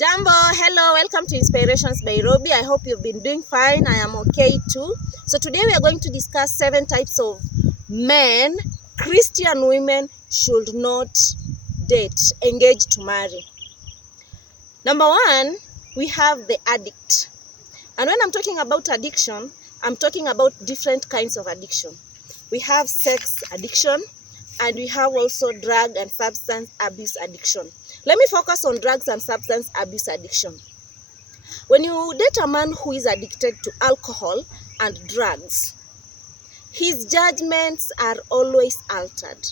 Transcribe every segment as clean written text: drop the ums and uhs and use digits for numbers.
Jambo, hello, welcome to Inspirations by Robbie. I hope you've been doing fine. I am okay too. So today we are going to discuss 7 types of men Christian women should not date, engage to marry. Number 1, we have the addict. And when I'm talking about addiction, I'm talking about different kinds of addiction. We have sex addiction, and we have also drug and substance abuse addiction. Let me focus on drugs and substance abuse addiction. When you date a man who is addicted to alcohol and drugs, his judgments are always altered.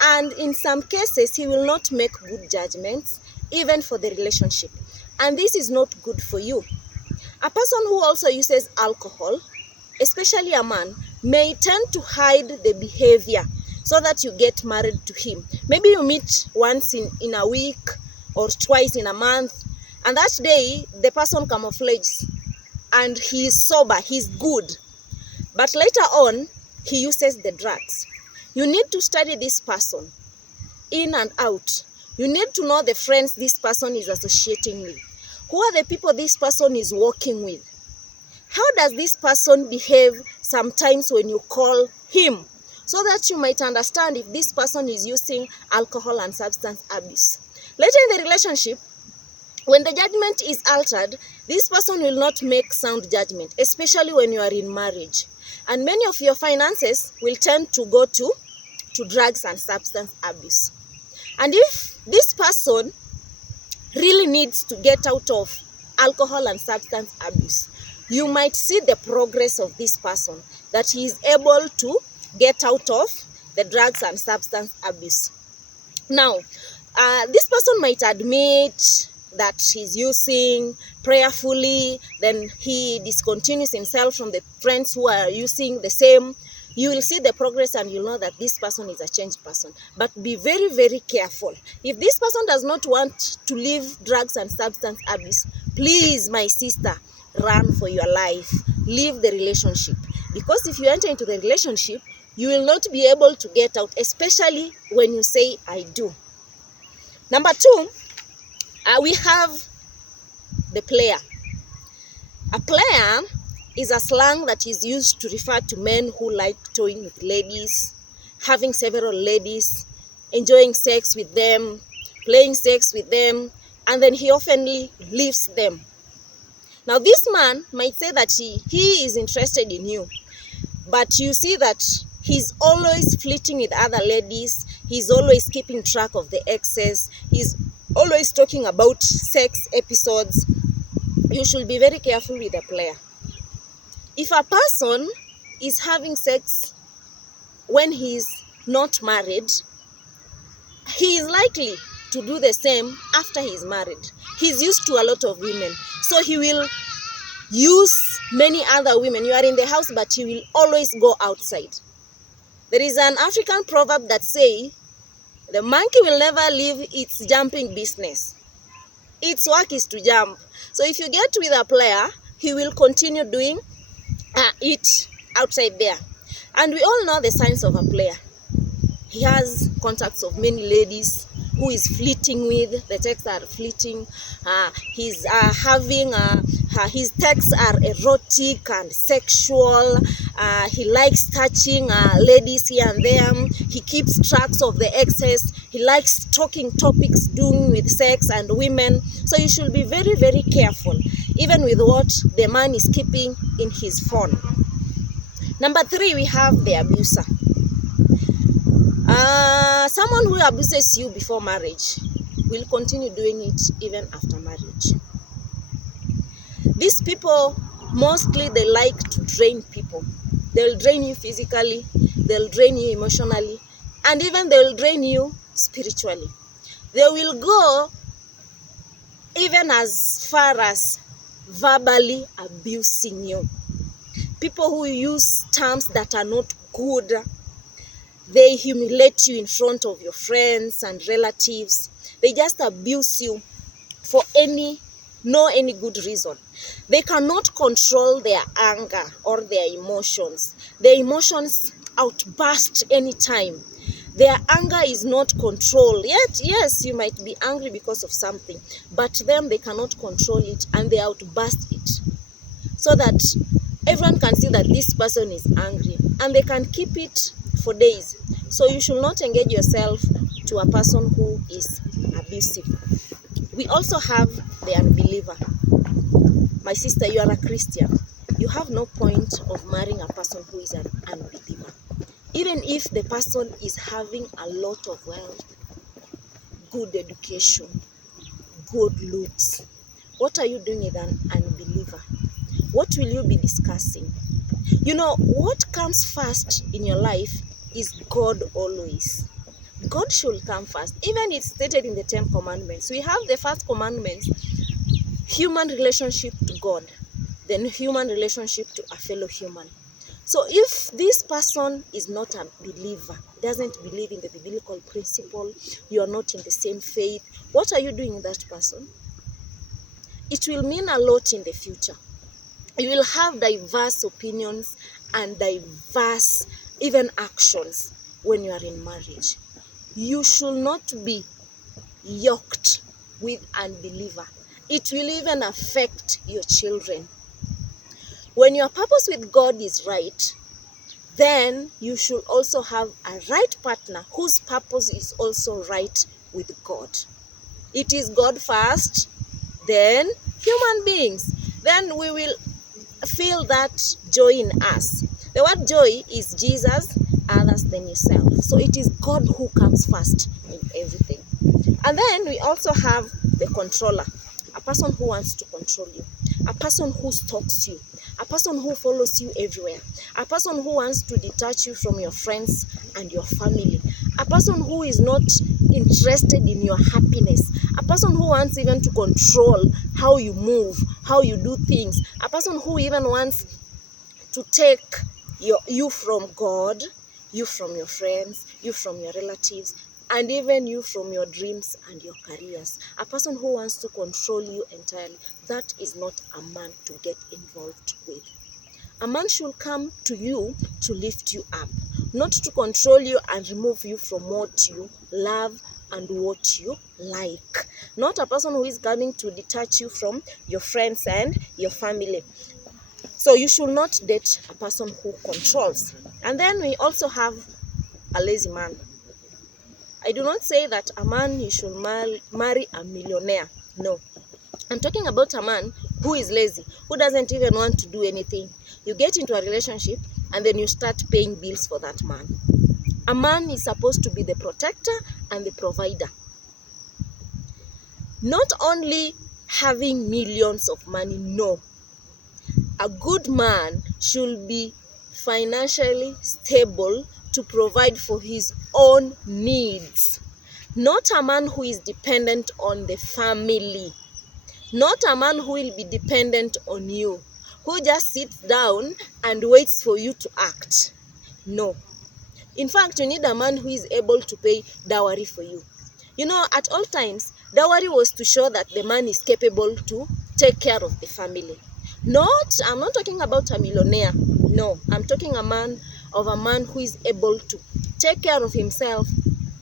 And in some cases, he will not make good judgments, even for the relationship. And this is not good for you. A person who also uses alcohol, especially a man, may tend to hide the behavior so that you get married to him. Maybe you meet once in a week or twice in a month, and that day the person camouflages and he is sober, he's good. But later on, he uses the drugs. You need to study this person in and out. You need to know the friends this person is associating with. Who are the people this person is working with? How does this person behave sometimes when you call him? So that you might understand if this person is using alcohol and substance abuse. Later in the relationship, when the judgment is altered, this person will not make sound judgment, especially when you are in marriage. And many of your finances will tend to go to drugs and substance abuse. And if this person really needs to get out of alcohol and substance abuse, you might see the progress of this person, that he is able to get out of the drugs and substance abuse. Now, this person might admit that he's using prayerfully, then he discontinues himself from the friends who are using the same. You will see the progress and you'll know that this person is a changed person. But be very, very careful. If this person does not want to leave drugs and substance abuse, please, my sister, run for your life. Leave the relationship. Because if you enter into the relationship, you will not be able to get out, especially when you say, I do. Number 2, we have the player. A player is a slang that is used to refer to men who like toying with ladies, having several ladies, enjoying sex with them, playing sex with them, and then he often leaves them. Now this man might say that he is interested in you, but you see that he's always flirting with other ladies. He's always keeping track of the exes. He's always talking about sex episodes. You should be very careful with a player. If a person is having sex when he's not married, he is likely to do the same after he's married. He's used to a lot of women, so he will use many other women. You are in the house, but he will always go outside. There is an African proverb that says, the monkey will never leave its jumping business. Its work is to jump. So if you get with a player, he will continue doing it outside there. And we all know the signs of a player. He has contacts of many ladies who is flirting with. The texts are fleeting. He's having his texts are erotic and sexual. He likes touching ladies here and there. He keeps tracks of the exes. He likes talking topics doing with sex and women. So you should be very, very careful, even with what the man is keeping in his phone. Number 3, we have the abuser. Someone who abuses you before marriage will continue doing it even after marriage. These people, mostly they like to drain people. They'll drain you physically, they'll drain you emotionally, and even they'll drain you spiritually. They will go even as far as verbally abusing you. People who use terms that are not good. They humiliate you in front of your friends and relatives. They just abuse you for no good reason. They cannot control their anger or their emotions. Their emotions outburst anytime. Their anger is not controlled. Yet, yes, you might be angry because of something, but them, they cannot control it, and they outburst it so that everyone can see that this person is angry, and they can keep it for days. So you should not engage yourself to a person who is abusive. We also have the unbeliever. My sister, you are a Christian. You have no point of marrying a person who is an unbeliever. Even if the person is having a lot of wealth, good education, good looks, what are you doing with an unbeliever? What will you be discussing? You know, what comes first in your life is God always. God should come first. Even it's stated in the 10 commandments. We have the first commandment, human relationship to God, then human relationship to a fellow human. So if this person is not a believer, doesn't believe in the biblical principle, you are not in the same faith, what are you doing with that person? It will mean a lot in the future. You will have diverse opinions and diverse even actions when you are in marriage. You should not be yoked with unbeliever. It will even affect your children. When your purpose with God is right, then you should also have a right partner whose purpose is also right with God. It is God first, then human beings. Then we will feel that joy in us. The word joy is Jesus, others, then yourself. So it is God who comes first in everything. And then we also have the controller, a person who wants to control you, a person who stalks you, a person who follows you everywhere, a person who wants to detach you from your friends and your family, a person who is not interested in your happiness, a person who wants even to control how you move, how you do things, a person who even wants to take you from God, you from your friends, you from your relatives, and even you from your dreams and your careers. A person who wants to control you entirely, that is not a man to get involved with. A man should come to you to lift you up, not to control you and remove you from what you love and what you like. Not a person who is coming to detach you from your friends and your family. So you should not date a person who controls. And then we also have a lazy man. I do not say that a man you should marry a millionaire. No. I'm talking about a man who is lazy, who doesn't even want to do anything. You get into a relationship and then you start paying bills for that man. A man is supposed to be the protector and the provider. Not only having millions of money, no. A good man should be financially stable to provide for his own needs. Not a man who is dependent on the family. Not a man who will be dependent on you, who just sits down and waits for you to act. No. In fact, you need a man who is able to pay dowry for you. You know, at all times, dowry was to show that the man is capable to take care of the family. I'm not talking about a millionaire. No, I'm talking a man who is able to take care of himself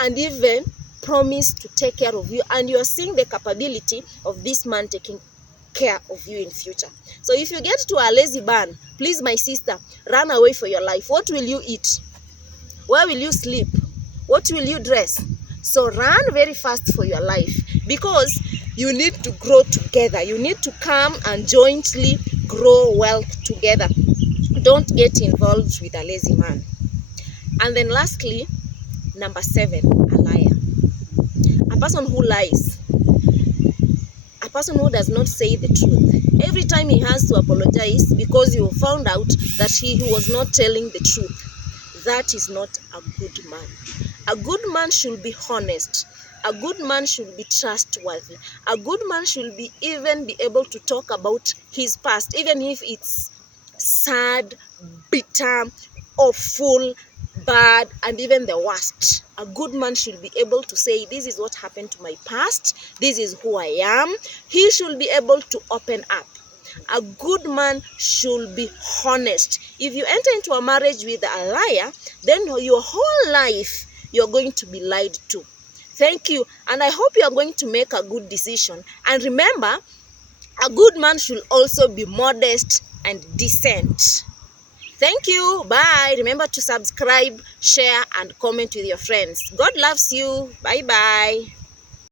and even promise to take care of you, and you're seeing the capability of this man taking care of you in future. So if you get to a lazy man, please, my sister, run away for your life. What will you eat? Where will you sleep? What will you dress? So run very fast for your life, because you need to grow together. You need to come and jointly grow wealth together. Don't get involved with a lazy man. And then lastly, number 7, a liar. A person who lies. A person who does not say the truth. Every time he has to apologize because you found out that he was not telling the truth. That is not a good man. A good man should be honest. A good man should be trustworthy. A good man should even be able to talk about his past, even if it's sad, bitter, awful, bad, and even the worst. A good man should be able to say, this is what happened to my past, this is who I am. He should be able to open up. A good man should be honest. If you enter into a marriage with a liar, then your whole life you're going to be lied to. Thank you, and I hope you are going to make a good decision. And remember, a good man should also be modest and decent. Thank you. Bye. Remember to subscribe, share, and comment with your friends. God loves you. Bye-bye.